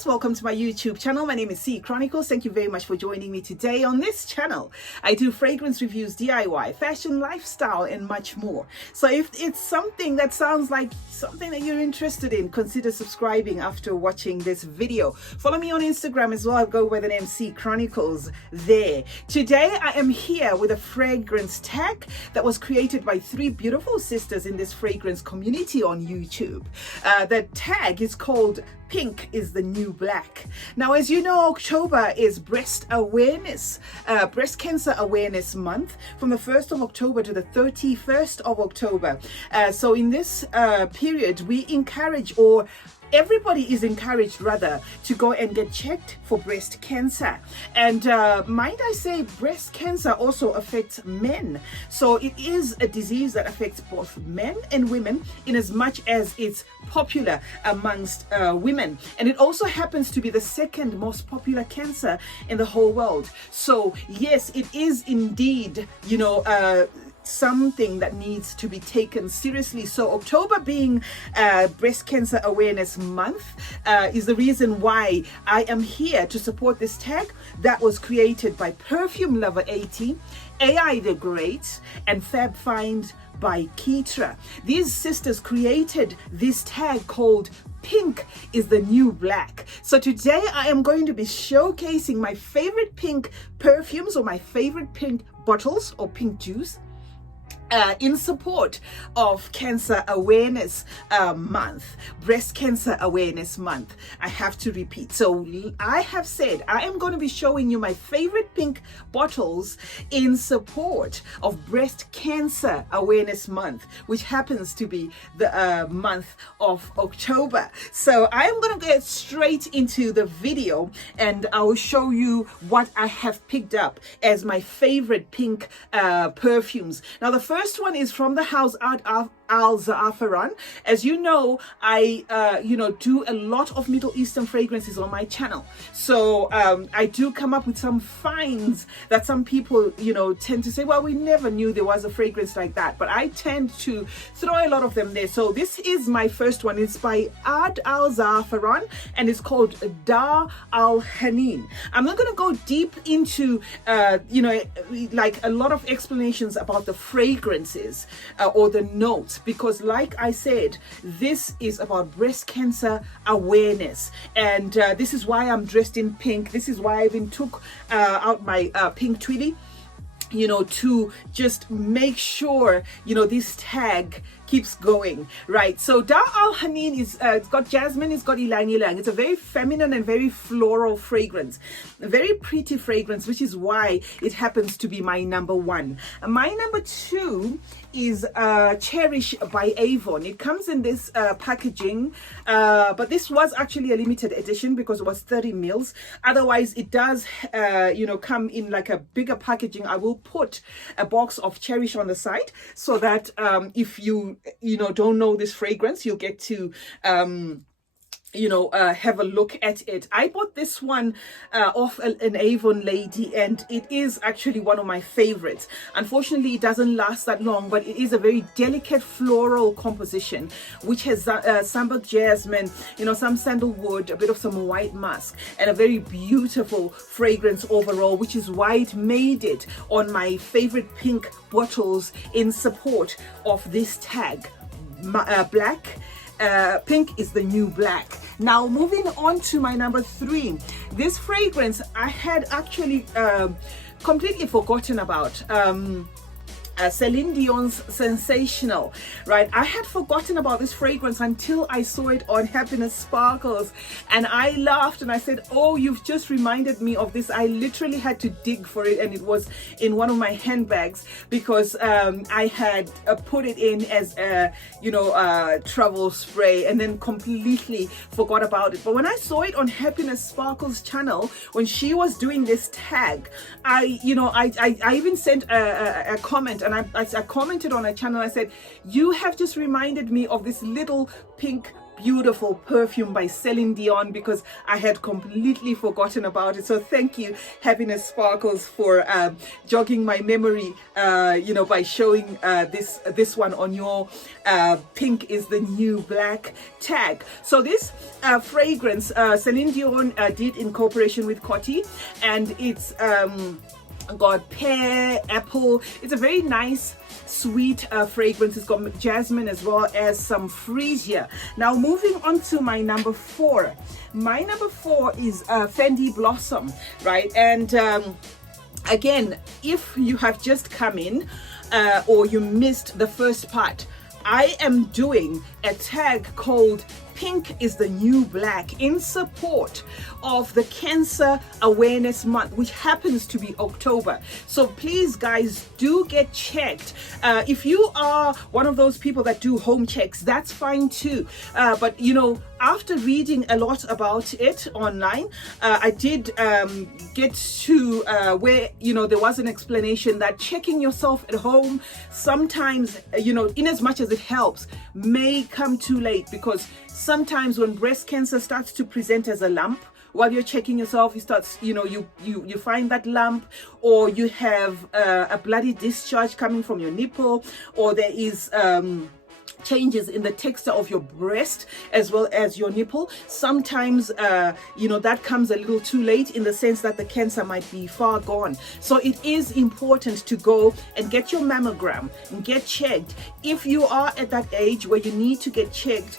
guys, welcome to my YouTube channel. My name is CeeChronicles. Thank you very much for joining me today. On this channel, I do fragrance reviews, DIY, fashion, lifestyle, and much more. So if it's something that sounds like something that you're interested in, consider subscribing after watching this video. Follow me on Instagram as well. I'll go by the name CeeChronicles there. Today, I am here with a fragrance tag that was created by three beautiful sisters in this fragrance community on YouTube. The tag is called Pink is the New Black. Now, as you know, October is breast cancer awareness month from the 1st of October to the 31st of October. So in this period, we encourage, or everybody is encouraged rather, to go and get checked for breast cancer. And might I say, breast cancer also affects men. So it is a disease that affects both men and women in as much as it's popular amongst women. And it also happens to be the second most popular cancer in the whole world. So yes, it is indeed, something that needs to be taken seriously. So October being breast cancer awareness month is the reason why I am here to support this tag that was created by Perfume Lover 80, AI the Great, and Fab Finds by Ketra. These sisters created this tag called Pink is the New Black. So today I am going to be showcasing my favorite pink perfumes, or my favorite pink bottles or pink juice, in support of Cancer Awareness Month, Breast Cancer Awareness Month. I have to repeat. So I have said I am going to be showing you my favorite pink bottles in support of Breast Cancer Awareness Month, which happens to be the month of October. So I am going to get straight into the video, and I will show you what I have picked up as my favorite pink perfumes. Now, the first one is from the house Al Za'afaran. As you know, I do a lot of Middle Eastern fragrances on my channel. So I do come up with some finds that some people tend to say, well, we never knew there was a fragrance like that, but I tend to throw a lot of them there. So this is my first one. It's by Al Za'afaran, and it's called Dar Al Hanin. I'm not going to go deep into like a lot of explanations about the fragrances or the notes, because like I said, this is about breast cancer awareness, and this is why I'm dressed in pink. This is why I even took out my pink tweedy, to just make sure this tag keeps going, right? So Dar Al Hanin is it's got jasmine, it's got ylang ylang. It's a very feminine and very floral fragrance, a very pretty fragrance, which is why it happens to be my number one. My number two is Cherish by Avon. It comes in this packaging, but this was actually a limited edition because it was 30 mils. Otherwise, it does come in like a bigger packaging. I will put a box of Cherish on the side so that if you don't know this fragrance, you'll get to have a look at it. I bought this one off an Avon lady, and it is actually one of my favorites. Unfortunately, it doesn't last that long, but it is a very delicate floral composition, which has sambac jasmine, some sandalwood, a bit of some white musk, and a very beautiful fragrance overall, which is why it made it on my favorite pink bottles in support of this tag, Pink is the New Black. Now, moving on to my number three. This fragrance I had actually completely forgotten about. Celine Dion's Sensational, right? I had forgotten about this fragrance until I saw it on Happiness Sparkles, and I laughed and I said, oh, you've just reminded me of this. I literally had to dig for it, and it was in one of my handbags because I had put it in as a travel spray, and then completely forgot about it. But when I saw it on Happiness Sparkles channel, when she was doing this tag, I even sent a comment, and I commented on her channel. I said, you have just reminded me of this little pink beautiful Perfume by Celine Dion, because I had completely forgotten about it. So thank you, Happiness Sparkles, for jogging my memory, by showing this one on your Pink is the New Black tag. So this fragrance, Celine Dion did in cooperation with Coty, and it's got pear, apple. It's a very nice sweet fragrance. It's got jasmine as well as some freesia. Now moving on to my number 4. My number 4 is Fendi Blossom, right? And again, if you have just come in or you missed the first part, I am doing a tag called Pink is the New Black in support of the Cancer Awareness Month, which happens to be October. So please, guys, do get checked. If you are one of those people that do home checks, that's fine too. But after reading a lot about it online, I did get to where there was an explanation that checking yourself at home sometimes, in as much as it helps, may come too late, because sometimes when breast cancer starts to present as a lump, while you're checking yourself, you find that lump, or you have a bloody discharge coming from your nipple, or there is changes in the texture of your breast as well as your nipple. Sometimes that comes a little too late, in the sense that the cancer might be far gone. So it is important to go and get your mammogram and get checked if you are at that age where you need to get checked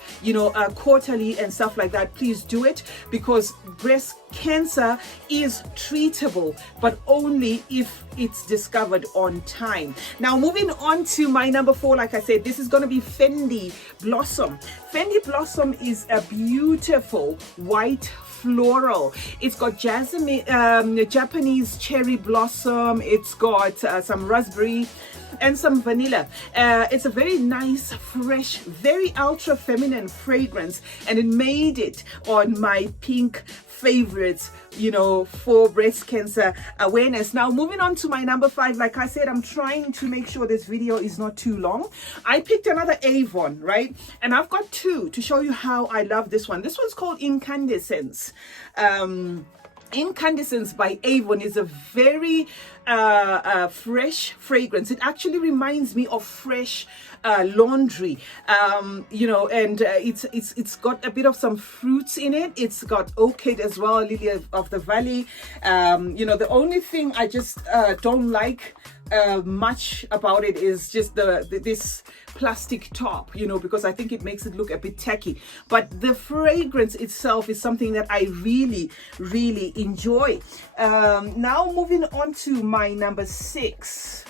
quarterly and stuff like that. Please do it, because breast cancer is treatable, but only if it's discovered on time. Now moving on to my number 4, like I said, this is going to be Fendi Blossom. Fendi Blossom is a beautiful white floral. It's got jasmine, Japanese cherry blossom. It's got some raspberry and some vanilla. It's a very nice, fresh, very ultra feminine fragrance, and it made it on my pink favorites for breast cancer awareness. Now moving on to my number 5, like I said, I'm trying to make sure this video is not too long. I picked another Avon, right? And I've got 2 to show you how I love this one. This one's called Incandescence. Incandescence by Avon is a very fresh fragrance. It actually reminds me of fresh laundry, and it's got a bit of some fruits in it. It's got orchid as well, lily of the valley. The only thing I just don't like much about it is just this plastic top, because I think it makes it look a bit tacky. But the fragrance itself is something that I really, really enjoy. Now moving on to my number 6.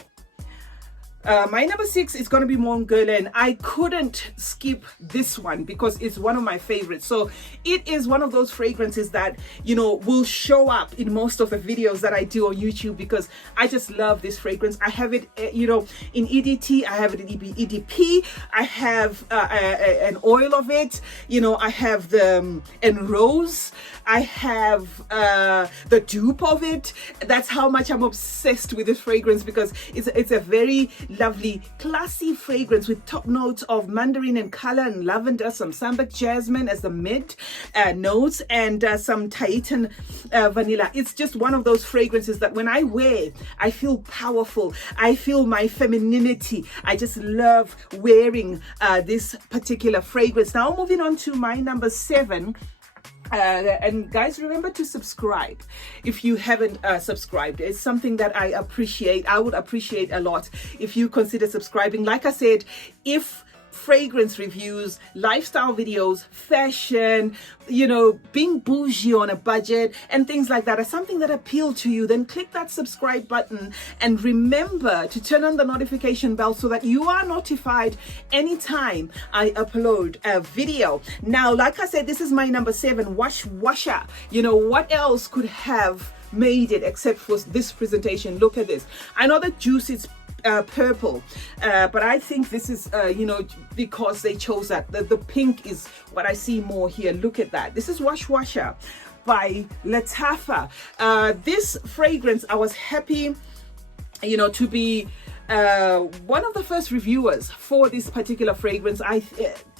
My number 6 is going to be Mongolian. I couldn't skip this one because it's one of my favorites. So it is one of those fragrances that, will show up in most of the videos that I do on YouTube, because I just love this fragrance. I have it, in EDT. I have it in EDP. I have an oil of it. I have the en rose. I have the dupe of it. That's how much I'm obsessed with this fragrance, because it's a very lovely, classy fragrance with top notes of mandarin and color and lavender, some sambac jasmine as the mid notes, and some Tahitian vanilla. It's just one of those fragrances that when I wear, I feel powerful. I feel my femininity. I just love wearing this particular fragrance. Now moving on to my number 7. And guys, remember to subscribe if you haven't subscribed. It's something that I appreciate. I would appreciate a lot if you consider subscribing. Like I said, if fragrance reviews, lifestyle videos, fashion, being bougie on a budget and things like that are something that appeal to you, then click that subscribe button and remember to turn on the notification bell so that you are notified anytime I upload a video. Now, like I said, this is my number 7, Washa. What else could have made it except for this presentation? Look at this. I know that juice is purple, but I think this is because they chose that. The pink is what I see more here. Look at that. This is Washa by Latafa. This fragrance, I was happy to be one of the first reviewers for this particular fragrance,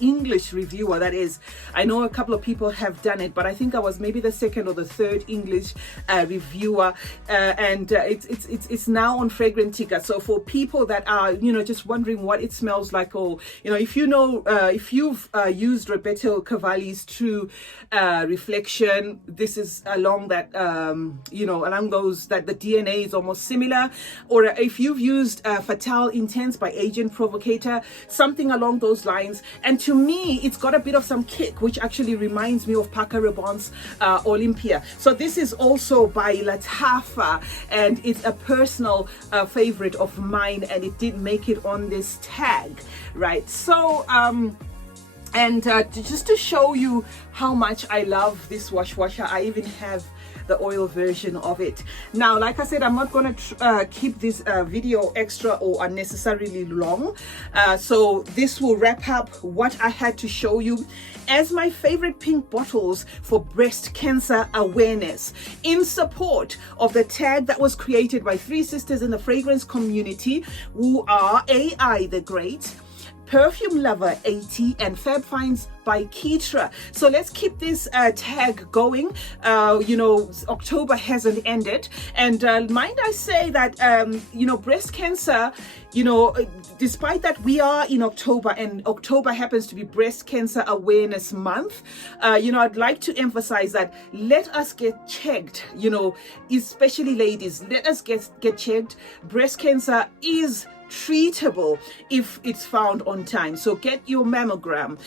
English reviewer that is. I know a couple of people have done it, but I think I was maybe the second or the third English reviewer, and it's now on Fragrantica. So for people that are just wondering what it smells like, or if you've used Roberto Cavalli's True Reflection, this is along that along those that the DNA is almost similar. Or if you've used Fatale Intense by Agent Provocateur, something along those lines. And to me, it's got a bit of some kick, which actually reminds me of Paco Rabanne's Olympia. So this is also by Lattafa, and it's a personal favorite of mine, and it did make it on this tag, right? So just to show you how much I love this washer, I even have the oil version of it. Now, like I said, I'm not going to keep this video extra or unnecessarily long. So this will wrap up what I had to show you as my favorite pink bottles for breast cancer awareness, in support of the tag that was created by three sisters in the fragrance community, who are AI the Great, Perfume Lover 80, and Fab Finds by Ketra. So let's keep this tag going. October hasn't ended, and mind I say that breast cancer, despite that we are in October, and October happens to be Breast Cancer Awareness Month, I'd like to emphasize that let us get checked, especially ladies, let us get checked. Breast cancer is treatable if it's found on time. So get your mammogram,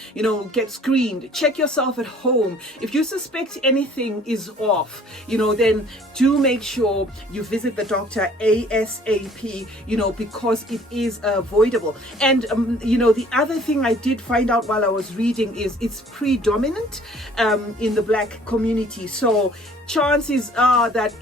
get screened, check yourself at home. If you suspect anything is off, then do make sure you visit the doctor ASAP, because it is avoidable. And the other thing I did find out while I was reading is it's predominant in the Black community. So chances are that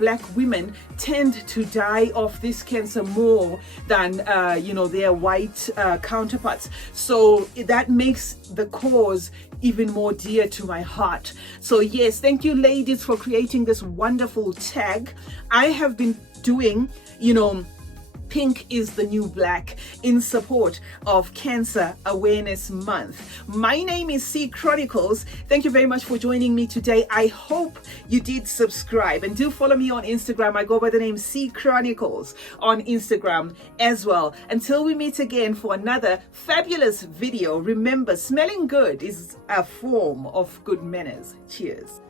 Black women tend to die of this cancer more than their white counterparts. So that makes the cause even more dear to my heart. So yes, thank you ladies for creating this wonderful tag. I have been doing Pink is the New Black in support of Cancer Awareness Month. My name is CeeChronicles. Thank you very much for joining me today. I hope you did subscribe, and do follow me on Instagram. I go by the name CeeChronicles on Instagram as well. Until we meet again for another fabulous video, remember, smelling good is a form of good manners. Cheers.